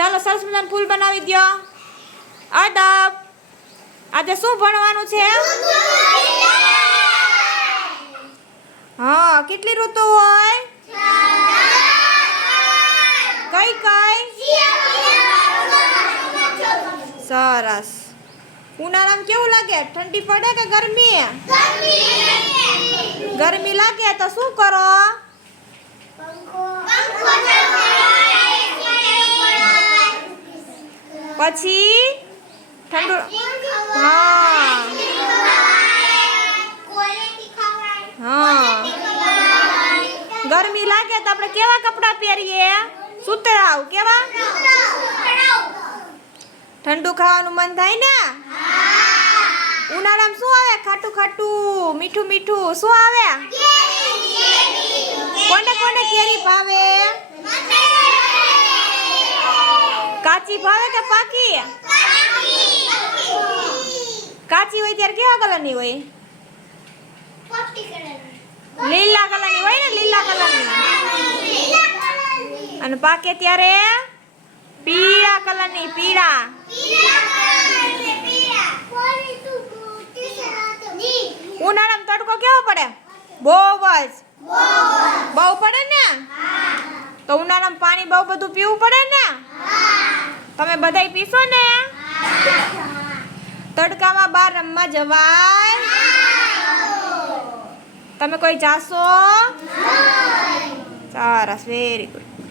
ચાલો સરસ મજાનું ફૂલ બનાવી દો અદબ આજે શું ભણવાનું છે? હા કેટલી ઋતુ હોય? કઈ કઈ? સરસ. ઉનાળામાં કેવું લાગે? ઠંડી પડે કે ગરમી. ગરમી લાગે તો શું કરો? પછી ઠંડુ હા. હા ગરમી લાગે તો આપણે કેવા કપડાં પહેરીએ? સુતરાવ કેવા? ઠંડુ ખાવાનું મન થાય ને? ઉનાળામાં શું આવે? ખાટું ખાટું મીઠું મીઠું. શું આવે? કોને કોને કેરી ભાવે? કાચી ભાવે કે પાકી? કાચી હોય ત્યારે કેવા કલરની હોય? લીલા કલરની હોય ને, લીલા કલરની? અને પાકે ત્યારે? પીળા કલરની, પીળા. ઉનાળામાં તડકો કેવો પડે? બહુ જ. બહુ પડે ને? તો ઉનાળામાં પાણી બહુ બધું પીવું પડે ને? તમે બધાય પીશો ને? તડકામાં બહાર રમવા જવાય? તમે કોઈ જાશો? સરસ વેરી ગુડ